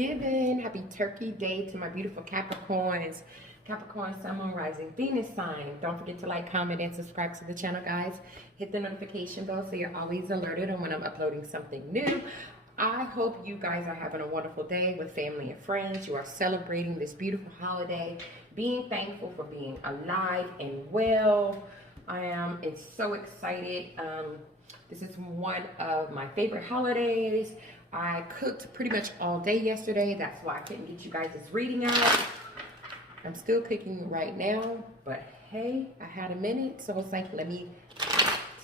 Thanksgiving. Happy Turkey Day to my beautiful Capricorns. Capricorn, Sun, Moon, Rising, Venus sign. Don't forget to like, comment, and subscribe to the channel, guys. Hit the notification bell so you're always alerted on when I'm uploading something new. I hope you guys are having a wonderful day with family and friends. You are celebrating this beautiful holiday, being thankful for being alive and well. I am so excited. This is one of my favorite holidays. I cooked pretty much all day yesterday. That's why I couldn't get you guys' reading out. I'm still cooking right now, but hey, I had a minute, so it's like, let me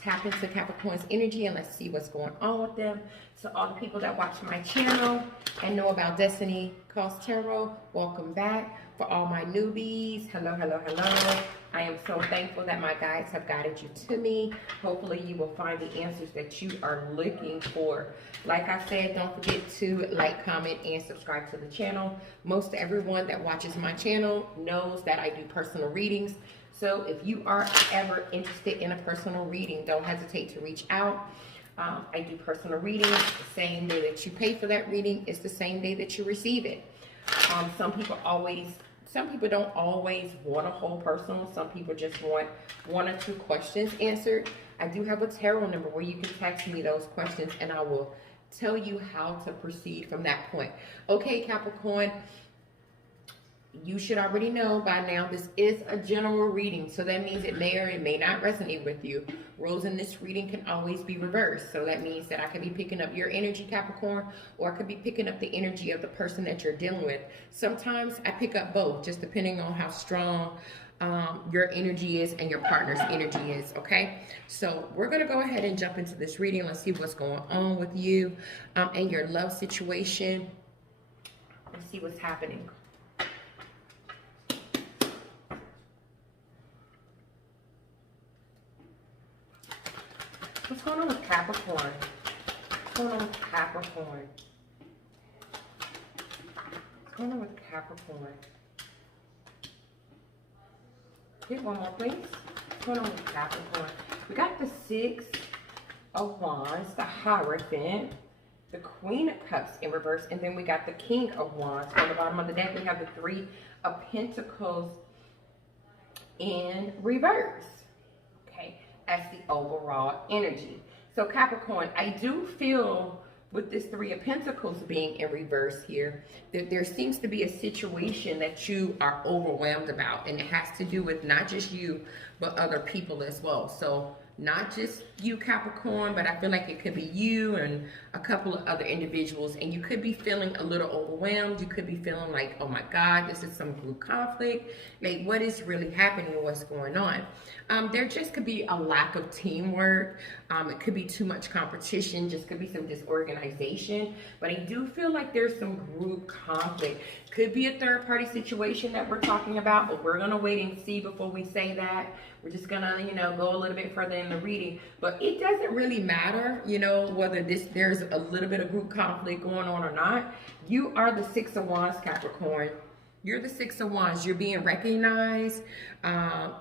tap into Capricorn's energy and let's see what's going on with them. So all the people that watch my channel and know about Destiny Calls Tarot, welcome back. For all my newbies, hello, hello, hello. I am so thankful that my guides have guided you to me. Hopefully you will find the answers that you are looking for. Like I said, don't forget to like, comment, and subscribe to the channel. Most everyone that watches my channel knows that I do personal readings. So if you are ever interested in a personal reading, don't hesitate to reach out. I do personal readings the same day that you pay for that reading. It's the same day that you receive it. Some people don't always want a whole personal. Some people just want 1 or 2 questions answered. I do have a tarot number where you can text me those questions and I will tell you how to proceed from that point. Okay, Capricorn, you should already know by now this is a general reading, so that means it may or it may not resonate with you. Roles in this reading can always be reversed, so that means that I could be picking up your energy, Capricorn, or I could be picking up the energy of the person that you're dealing with. Sometimes I pick up both, just depending on how strong your energy is and your partner's energy is. Okay, so we're gonna go ahead and jump into this reading. Let's see what's going on with you and your love situation. Let's see what's happening. What's going on with Capricorn? What's going on with Capricorn? What's going on with Capricorn? Get one more, please. What's going on with Capricorn? We got the 6 of Wands, the Hierophant, the Queen of Cups in reverse, and then we got the King of Wands. On the bottom of the deck, we have the 3 of Pentacles in reverse. As the overall energy. So Capricorn, I do feel with this 3 of Pentacles being in reverse here, that there seems to be a situation that you are overwhelmed about, and it has to do with not just you, but other people as well. So not just you, Capricorn, but I feel like it could be you and a couple of other individuals, and you could be feeling a little overwhelmed. You could be feeling like, oh my God, this is some group conflict. Like, what is really happening? What's going on? There just could be a lack of teamwork. It could be too much competition. Just could be some disorganization. But I do feel like there's some group conflict. Could be a third-party situation that we're talking about, but we're gonna wait and see before we say that. We're just gonna, go a little bit further in the reading. But it doesn't really matter, whether there's a little bit of group conflict going on or not. You are the 6 of Wands, Capricorn. You're the 6 of Wands. You're being recognized.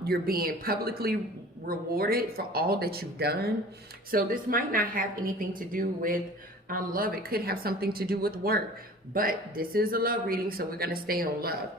You're being publicly rewarded for all that you've done. So this might not have anything to do with love. It could have something to do with work. But this is a love reading, so we're going to stay on love.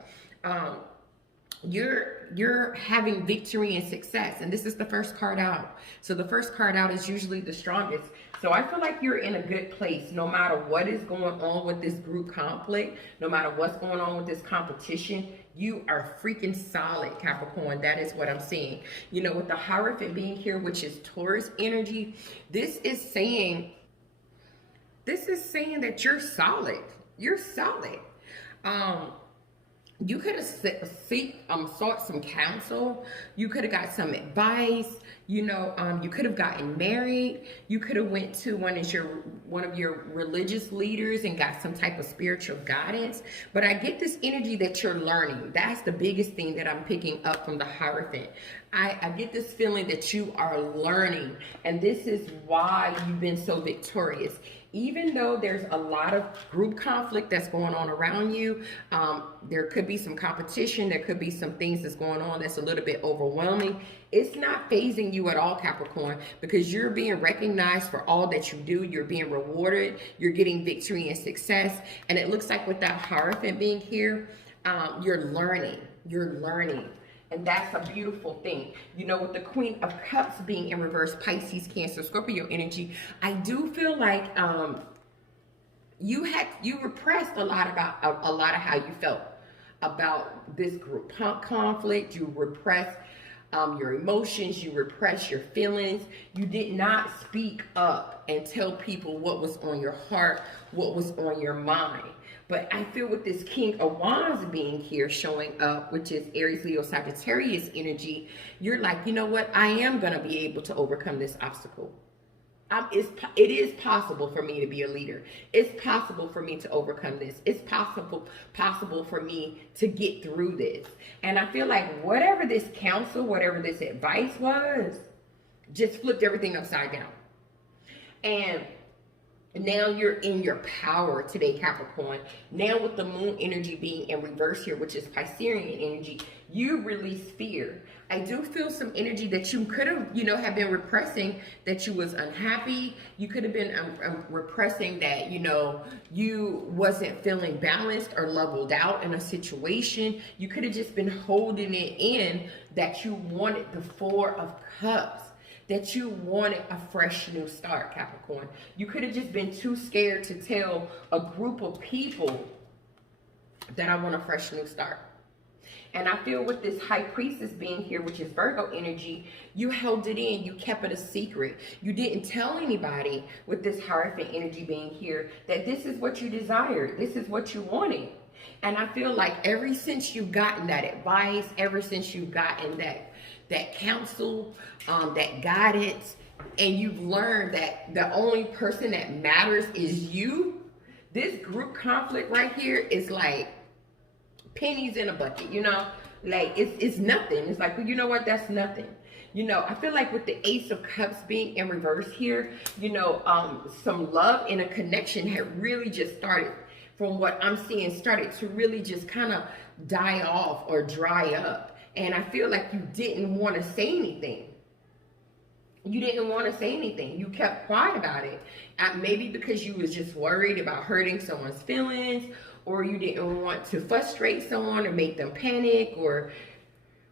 You're having victory and success, and this is the first card out. So the first card out is usually the strongest. So I feel like you're in a good place no matter what is going on with this group conflict, no matter what's going on with this competition. You are freaking solid, Capricorn. That is what I'm seeing. With the Hierophant being here, which is Taurus energy, this is saying that you're solid. You're solid. You could have sought some counsel. You could have got some advice. You could have gotten married. You could have went to one of your religious leaders and got some type of spiritual guidance. But I get this energy that you're learning. That's the biggest thing that I'm picking up from the Hierophant. I get this feeling that you are learning, and this is why you've been so victorious. even though there's a lot of group conflict that's going on around you, there could be some competition, there could be some things that's going on that's a little bit overwhelming. It's not phasing you at all, Capricorn, because you're being recognized for all that you do. You're being rewarded. You're getting victory and success. And it looks like with that Hierophant being here, you're learning. You're learning. And that's a beautiful thing. You know, with the Queen of Cups being in reverse, Pisces, Cancer, Scorpio energy, I do feel like you repressed a lot of how you felt about this group conflict. You repressed your emotions, you repressed your feelings. You did not speak up and tell people what was on your heart, what was on your mind. But I feel with this King of Wands being here showing up, which is Aries, Leo, Sagittarius energy, you're like, you know what? I am going to be able to overcome this obstacle. It is possible for me to be a leader. It's possible for me to overcome this. It's possible for me to get through this. And I feel like whatever this counsel, whatever this advice was, just flipped everything upside down. And now you're in your power today, Capricorn. Now with the Moon energy being in reverse here, which is Piscean energy, you release fear. I do feel some energy that you could have, have been repressing, that you was unhappy. You could have been repressing that, you wasn't feeling balanced or leveled out in a situation. You could have just been holding it in, that you wanted the Four of Cups, that you wanted a fresh new start, Capricorn. You could have just been too scared to tell a group of people that I want a fresh new start. And I feel with this High Priestess being here, which is Virgo energy, you held it in. You kept it a secret. You didn't tell anybody with this Hierophant energy being here that this is what you desired. This is what you wanted. And I feel like ever since you've gotten that advice, ever since you've gotten that counsel, that guidance, and you've learned that the only person that matters is you, this group conflict right here is like pennies in a bucket, like it's nothing. It's like, well, you know what, that's nothing. I feel like with the Ace of Cups being in reverse here, some love and a connection had really just started, from what I'm seeing, started to really just kind of die off or dry up. And I feel like you didn't want to say anything. You didn't want to say anything. You kept quiet about it. Maybe because you was just worried about hurting someone's feelings, or you didn't want to frustrate someone or make them panic, or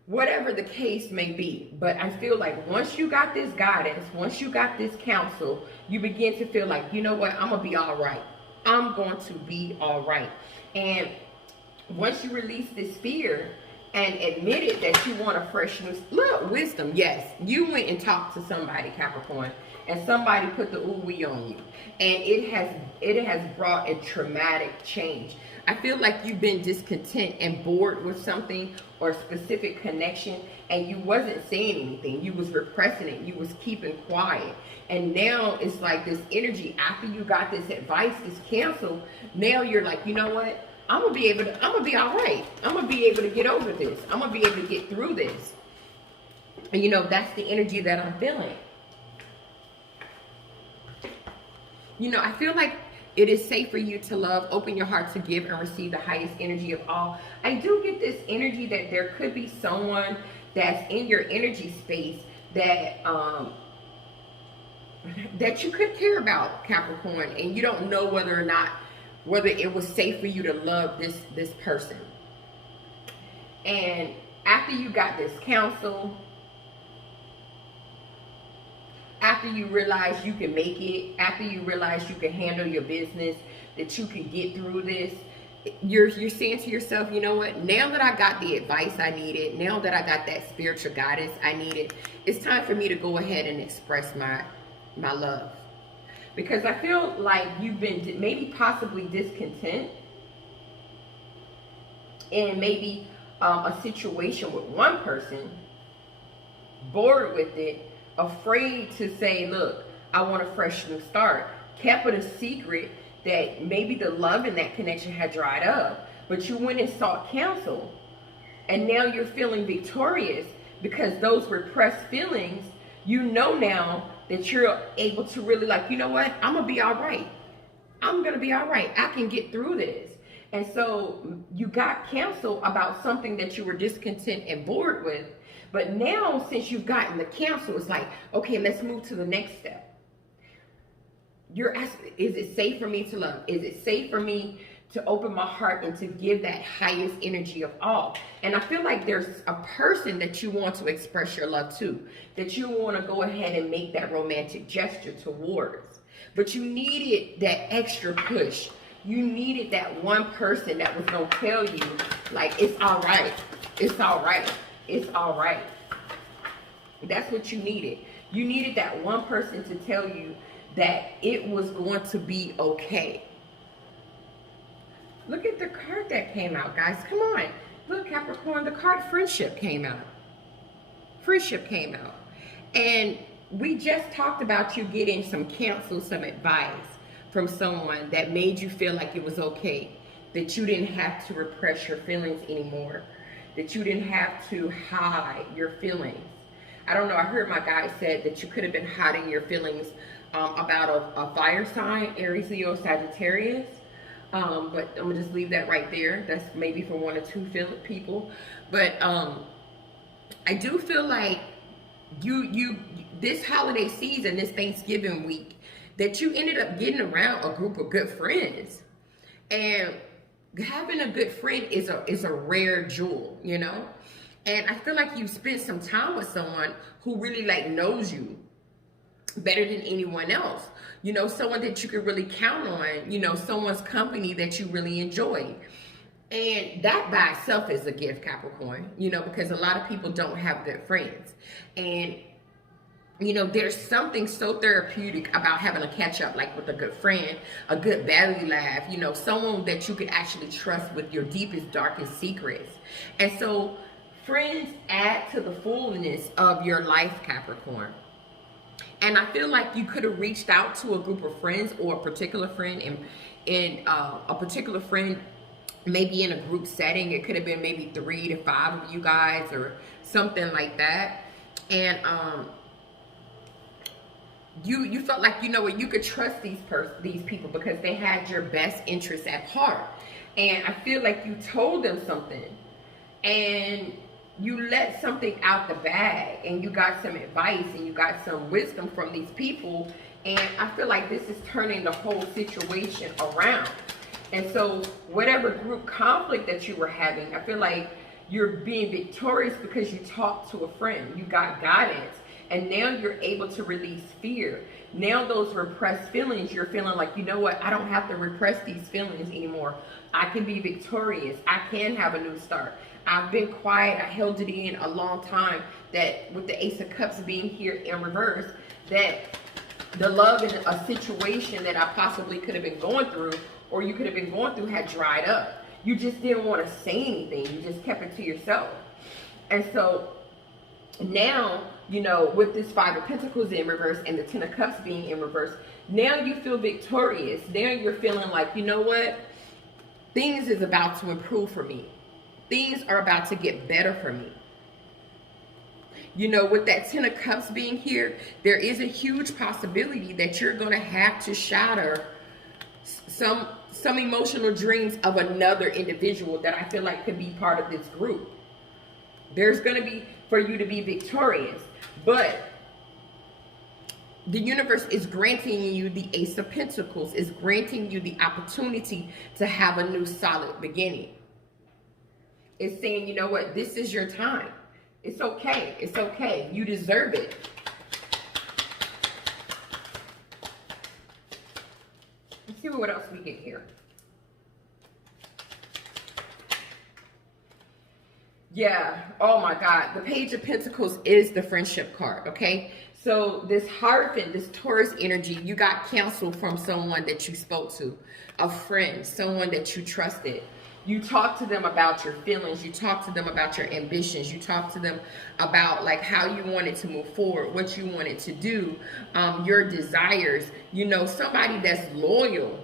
whatever the case may be. But I feel like once you got this guidance, once you got this counsel, you begin to feel like, you know what, I'm going to be all right. I'm going to be all right. And once you release this fear and admitted that you want a fresh new look, wisdom, yes, you went and talked to somebody, Capricorn, and somebody put the ooh-wee on you, and it has brought a traumatic change. I feel like you've been discontent and bored with something or a specific connection, and you wasn't saying anything. You was repressing it. You was keeping quiet. And now it's like this energy, after you got this advice, this counsel, now you're like, you know what? I'm going to be all right. I'm going to be able to get over this. I'm going to be able to get through this. And that's the energy that I'm feeling. I feel like it is safe for you to love, open your heart to give and receive the highest energy of all. I do get this energy that there could be someone that's in your energy space that that you could care about, Capricorn, and you don't know whether it was safe for you to love this person. And after you got this counsel, after you realize you can make it, after you realize you can handle your business, that you can get through this, you're saying to yourself, you know what, now that I got the advice I needed, now that I got that spiritual guidance I needed, it's time for me to go ahead and express my love. Because I feel like you've been maybe possibly discontent in maybe a situation with one person, bored with it, afraid to say, look, I want a fresh new start. Kept it a secret that maybe the love in that connection had dried up, but you went and sought counsel. And now you're feeling victorious because those repressed feelings, now that you're able to really, like, you know what, I'm going to be all right. I'm going to be all right. I can get through this. And so you got canceled about something that you were discontent and bored with. But now, since you've gotten the cancel, it's like, okay, let's move to the next step. You're asking, is it safe for me to love? Is it safe for me to open my heart and to give that highest energy of all? And I feel like there's a person that you want to express your love to, that you want to go ahead and make that romantic gesture towards. But you needed that extra push. You needed that one person that was going to tell you, like, it's all right. It's all right. It's all right. That's what you needed. You needed that one person to tell you that it was going to be okay. Look at the card that came out, guys. Come on. Look, Capricorn, the card friendship came out. Friendship came out. And we just talked about you getting some counsel, some advice from someone that made you feel like it was okay, that you didn't have to repress your feelings anymore, that you didn't have to hide your feelings. I don't know, I heard my guy said that you could have been hiding your feelings about a fire sign, Aries, Leo, Sagittarius. But I'm gonna just leave that right there. That's maybe for 1 or 2 people. But I do feel like you this holiday season, this Thanksgiving week, that you ended up getting around a group of good friends. And having a good friend is a rare jewel, you know? And I feel like you spent some time with someone who really like knows you better than anyone else. You know, someone that you could really count on, you know, someone's company that you really enjoy. And that by itself is a gift, Capricorn, you know, because a lot of people don't have good friends. And, you know, there's something so therapeutic about having a catch up, like with a good friend, a good belly laugh, you know, someone that you could actually trust with your deepest, darkest secrets. And so friends add to the fullness of your life, Capricorn. And I feel like you could have reached out to a group of friends or a particular friend in a particular friend, maybe in a group setting. It could have been maybe 3 to 5 of you guys or something like that. And you felt like, you know what, you could trust these people because they had your best interests at heart. And I feel like you told them something and you let something out the bag and you got some advice and you got some wisdom from these people. And I feel like this is turning the whole situation around. And so whatever group conflict that you were having, I feel like you're being victorious because you talked to a friend, you got guidance, and now you're able to release fear. Now those repressed feelings, you're feeling like, you know what, I don't have to repress these feelings anymore. I can be victorious. I can have a new start. I've been quiet. I held it in a long time. That with the Ace of Cups being here in reverse, that the love in a situation that I possibly could have been going through, or you could have been going through, had dried up. You just didn't want to say anything. You just kept it to yourself. And so now, you know, with this 5 of Pentacles in reverse and the 10 of Cups being in reverse, now you feel victorious. Now you're feeling like, you know what? Things is about to improve for me. Things are about to get better for me. You know, with that 10 of Cups being here, there is a huge possibility that you're going to have to shatter some emotional dreams of another individual that I feel like could be part of this group. There's going to be, for you to be victorious. But the universe is granting you the Ace of Pentacles, is granting you the opportunity to have a new solid beginning. It's saying, you know what, this is your time. It's okay. It's okay. You deserve it. Let's see what else we get here. Yeah. Oh my God. The Page of Pentacles is the friendship card. Okay. So this Hierophant, this Taurus energy, you got counsel from someone that you spoke to, a friend, someone that you trusted. You talk to them about your feelings. You talk to them about your ambitions. You talk to them about like how you wanted to move forward, what you wanted to do, your desires. You know, somebody that's loyal,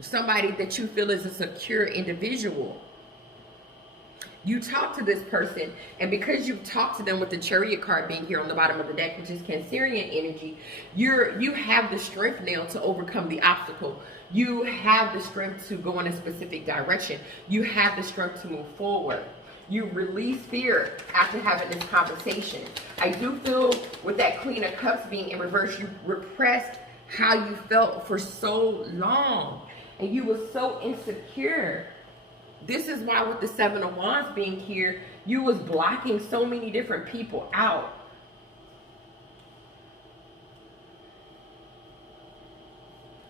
somebody that you feel is a secure individual. You talk to this person, and because you've talked to them with the Chariot card being here on the bottom of the deck, which is Cancerian energy, you have the strength now to overcome the obstacle. You have the strength to go in a specific direction. You have the strength to move forward. You release fear after having this conversation. I do feel with that Queen of Cups being in reverse, you repressed how you felt for so long, and you were so insecure. This is why with the Seven of Wands being here, you was blocking so many different people out.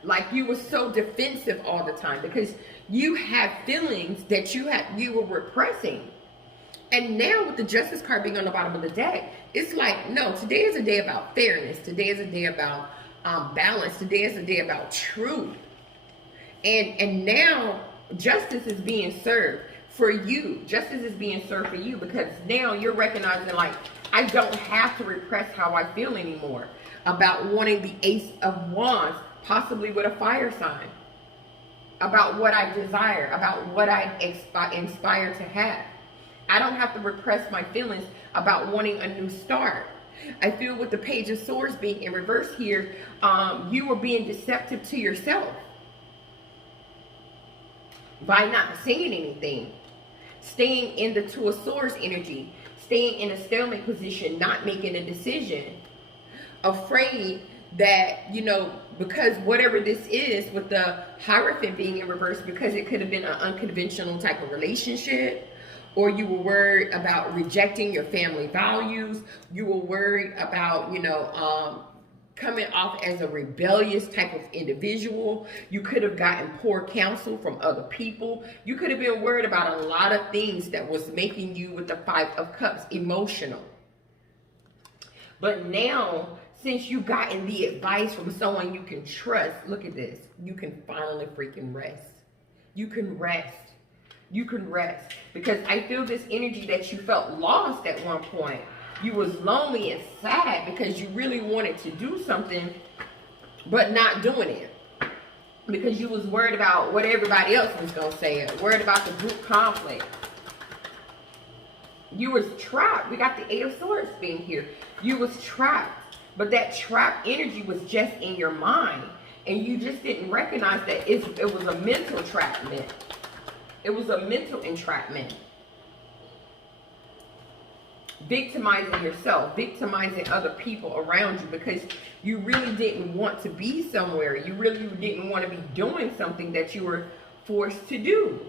Like you were so defensive all the time because you had feelings that you were repressing. And now with the Justice card being on the bottom of the deck, it's like, no, today is a day about fairness. Today is a day about balance. Today is a day about truth. And now justice is being served for you. Justice is being served for you because now you're recognizing, like, I don't have to repress how I feel anymore about wanting the Ace of Wands, possibly with a fire sign, about what I desire, about what I inspire to have. I don't have to repress my feelings about wanting a new start. I feel with the Page of Swords being in reverse here, you were being deceptive to yourself by not saying anything, staying in the Two of Swords energy, staying in a stalemate position, not making a decision, afraid that, you know, because whatever this is with the Hierophant being in reverse, because it could have been an unconventional type of relationship, or you were worried about rejecting your family values, you were worried about, you know, coming off as a rebellious type of individual. You could have gotten poor counsel from other people. You could have been worried about a lot of things that was making you, with the Five of Cups, emotional. But now, since you've gotten the advice from someone you can trust, look at this. You can finally freaking rest. You can rest. You can rest. Because I feel this energy that you felt lost at one point. You was lonely and sad because you really wanted to do something, but not doing it. Because you was worried about what everybody else was going to say. Worried about the group conflict. You was trapped. We got the Eight of Swords being here. You was trapped. But that trapped energy was just in your mind. And you just didn't recognize that it was a mental entrapment. It was a mental entrapment. Victimizing yourself, victimizing other people around you because you really didn't want to be somewhere. You really didn't want to be doing something that you were forced to do.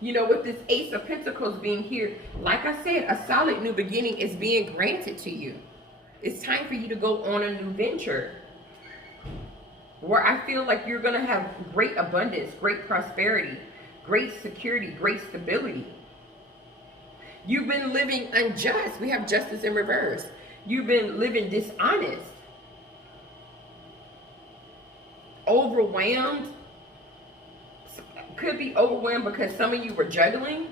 You know, with this Ace of Pentacles being here, like I said, a solid new beginning is being granted to you. It's time for you to go on a new venture where I feel like you're going to have great abundance, great prosperity, great security, great stability. You've been living unjust. We have justice in reverse. You've been living dishonest, overwhelmed. Could be overwhelmed because some of you were juggling.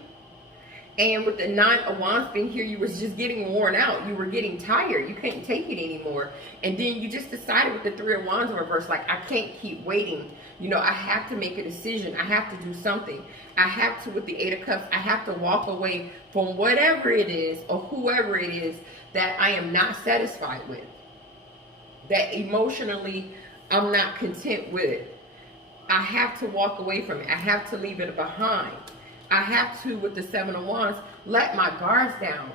And with the Nine of Wands being here, you was just getting worn out. You were getting tired. You couldn't take it anymore. And then you just decided with the Three of Wands in reverse, like, I can't keep waiting. You know, I have to make a decision. I have to do something. I have to, with the Eight of Cups, I have to walk away from whatever it is or whoever it is that I am not satisfied with. That emotionally I'm not content with. I have to walk away from it. I have to leave it behind. I have to, with the Seven of Wands, let my guards down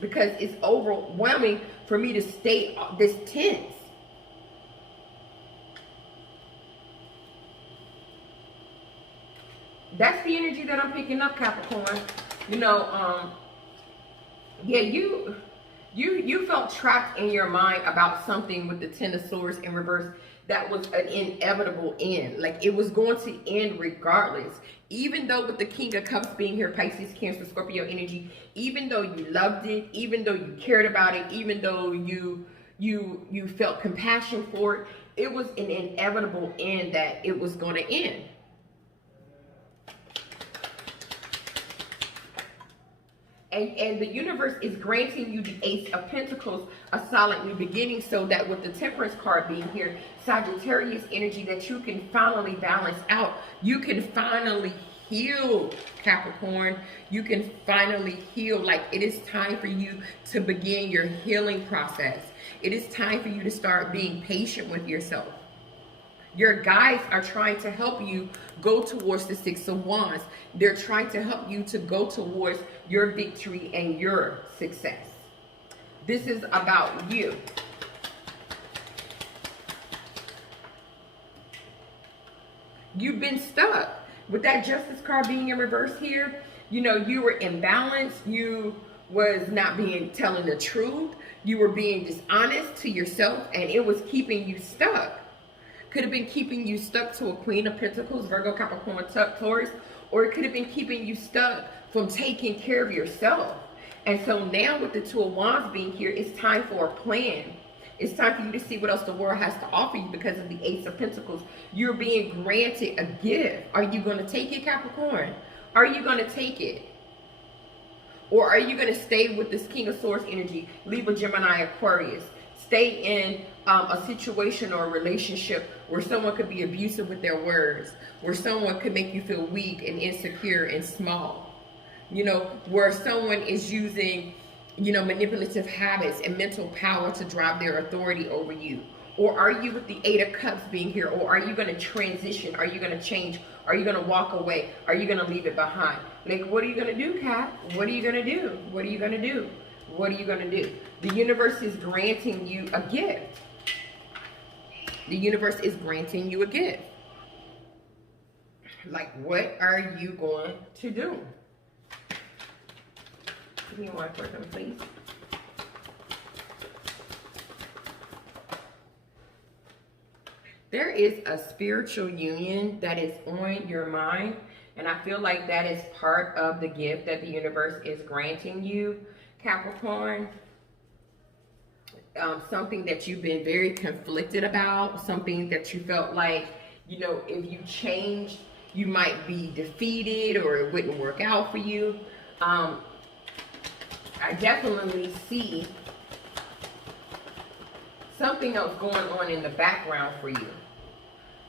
because it's overwhelming for me to stay this tense. That's the energy that I'm picking up, Capricorn. You know, yeah, you felt trapped in your mind about something with the Ten of Swords in reverse. That was an inevitable end. Like, it was going to end regardless. Even though with the King of Cups being here, Pisces, Cancer, Scorpio energy, even though you loved it, even though you cared about it, even though you felt compassion for it, it was an inevitable end that it was going to end. And the universe is granting you the Ace of Pentacles, a solid new beginning, so that with the Temperance card being here, Sagittarius energy, that you can finally balance out. You can finally heal, Capricorn. You can finally heal. Like, it is time for you to begin your healing process. It is time for you to start being patient with yourself. Your guides are trying to help you go towards the Six of Wands. They're trying to help you to go towards your victory and your success. This is about you. You've been stuck. With that Justice card being in reverse here, you know, you were imbalanced. You was not telling the truth. You were being dishonest to yourself, and it was keeping you stuck. Could have been keeping you stuck to a Queen of Pentacles, Virgo, Capricorn, Taurus, or it could have been keeping you stuck from taking care of yourself. And so now with the Two of Wands being here, it's time for a plan. It's time for you to see what else the world has to offer you because of the Ace of Pentacles. You're being granted a gift. Are you going to take it, Capricorn? Are you going to take it? Or are you going to stay with this King of Swords energy, Libra, Gemini, Aquarius? Stay in a situation or a relationship where someone could be abusive with their words, where someone could make you feel weak and insecure and small, you know, where someone is using, you know, manipulative habits and mental power to drive their authority over you. Or are you with the Eight of Cups being here? Or are you going to transition? Are you going to change? Are you going to walk away? Are you going to leave it behind? Like, what are you going to do, Cap? What are you going to do? What are you going to do? What are you going to do? The universe is granting you a gift. The universe is granting you a gift. Like, what are you going to do? Give me one for them, please. There is a spiritual union that is on your mind, and I feel like that is part of the gift that the universe is granting you, Capricorn. Something that you've been very conflicted about, something that you felt like, you know, if you changed, you might be defeated or it wouldn't work out for you. I definitely see something else going on in the background for you.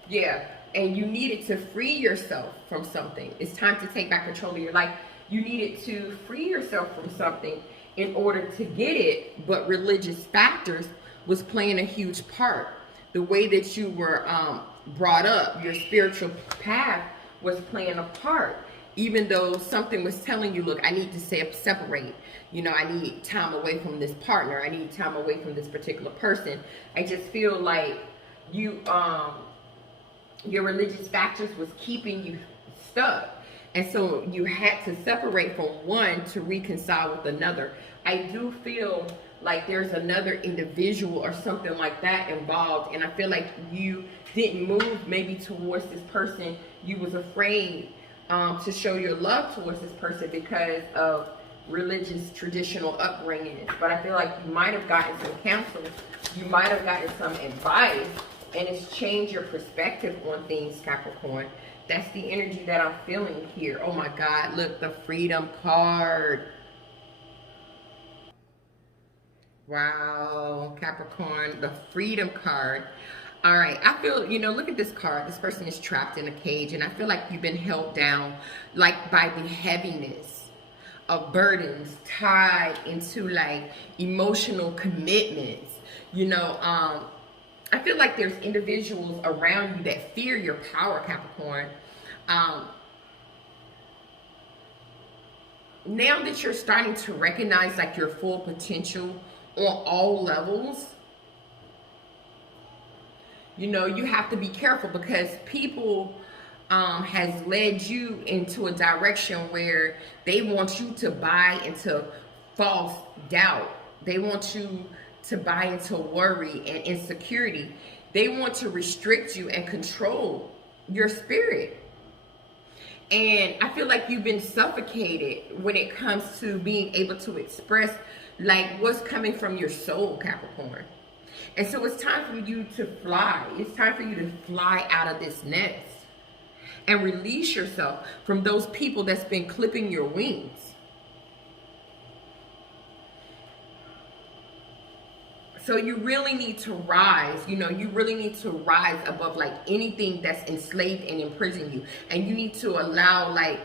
Yeah, and you needed to free yourself from something. It's time to take back control of your life. You needed to free yourself from something in order to get it, but religious factors was playing a huge part. The way that you were brought up, your spiritual path was playing a part. Even though something was telling you, look, I need to separate. You know, I need time away from this partner. I need time away from this particular person. I just feel like you, your religious factors was keeping you stuck. And so you had to separate from one to reconcile with another. I do feel like there's another individual or something like that involved. And I feel like you didn't move maybe towards this person. You was afraid to show your love towards this person because of religious traditional upbringing. But I feel like you might have gotten some counsel. You might have gotten some advice. And it's changed your perspective on things, Capricorn. That's the energy that I'm feeling here. Oh my God, look, the Freedom card. Wow, Capricorn, the Freedom card. All right, I feel, you know, look at this card. This person is trapped in a cage, and I feel like you've been held down, like by the heaviness of burdens tied into like emotional commitments. You know, I feel like there's individuals around you that fear your power, Capricorn. Now that you're starting to recognize like your full potential on all levels, you know, you have to be careful because people has led you into a direction where they want you to buy into false doubt. They want you to buy into worry and insecurity. They want to restrict you and control your spirit. And I feel like you've been suffocated when it comes to being able to express like what's coming from your soul, Capricorn. And so it's time for you to fly. It's time for you to fly out of this nest and release yourself from those people that's been clipping your wings. So you really need to rise, you know, you really need to rise above like anything that's enslaved and imprisoned you. And you need to allow like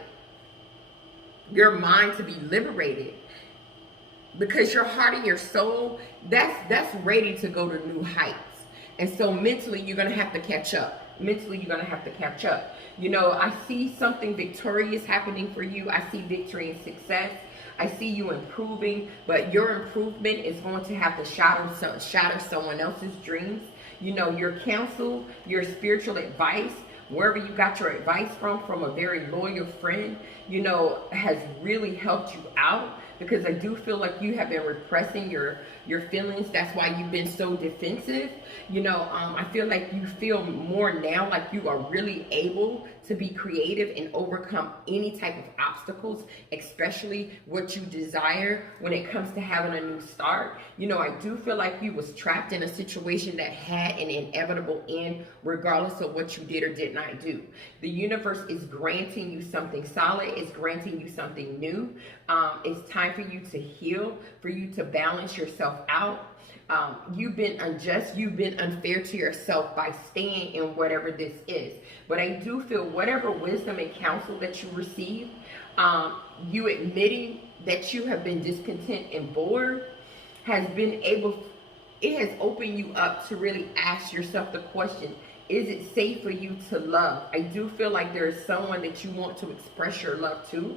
your mind to be liberated, because your heart and your soul, that's ready to go to new heights. And so mentally, you're going to have to catch up. Mentally, you're going to have to catch up. You know, I see something victorious happening for you. I see victory and success. I see you improving, but your improvement is going to have to shatter someone else's dreams. You know, your counsel, your spiritual advice, wherever you got your advice from a very loyal friend, you know, has really helped you out. Because I do feel like you have been repressing your feelings. That's why you've been so defensive. You know, I feel like you feel more now like you are really able to be creative and overcome any type of obstacles, especially what you desire when it comes to having a new start. You know, I do feel like you was trapped in a situation that had an inevitable end, regardless of what you did or did not do. The universe is granting you something solid. It's granting you something new. It's time for you to heal, for you to balance yourself out. You've been unjust, you've been unfair to yourself by staying in whatever this is. But I do feel whatever wisdom and counsel that you receive, you admitting that you have been discontent and bored it has opened you up to really ask yourself the question, is it safe for you to love? I do feel like there is someone that you want to express your love to.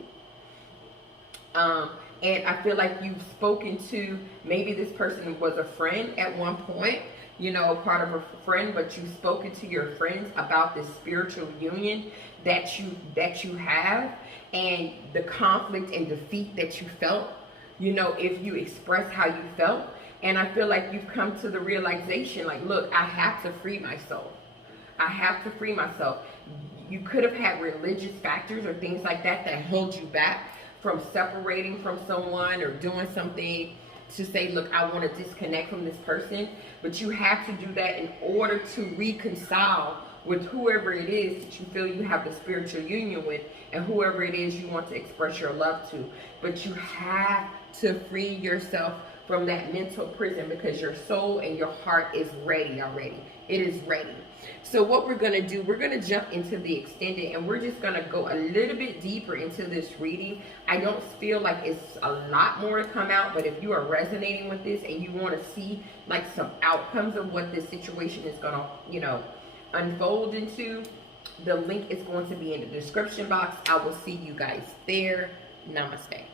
And I feel like you've spoken to, maybe this person was a friend at one point, you know, part of a friend, but you've spoken to your friends about this spiritual union that you have, and the conflict and defeat that you felt, you know, if you express how you felt. And I feel like you've come to the realization, like, look, I have to free myself. I have to free myself. You could have had religious factors or things like that held you back from separating from someone or doing something to say, look, I want to disconnect from this person. But you have to do that in order to reconcile with whoever it is that you feel you have the spiritual union with, and whoever it is you want to express your love to. But you have to free yourself from that mental prison, because your soul and your heart is ready already. It is ready. So what we're going to do, we're going to jump into the extended, and we're just going to go a little bit deeper into this reading. I don't feel like it's a lot more to come out, but if you are resonating with this and you want to see like some outcomes of what this situation is going to, you know, unfold into, the link is going to be in the description box. I will see you guys there. Namaste.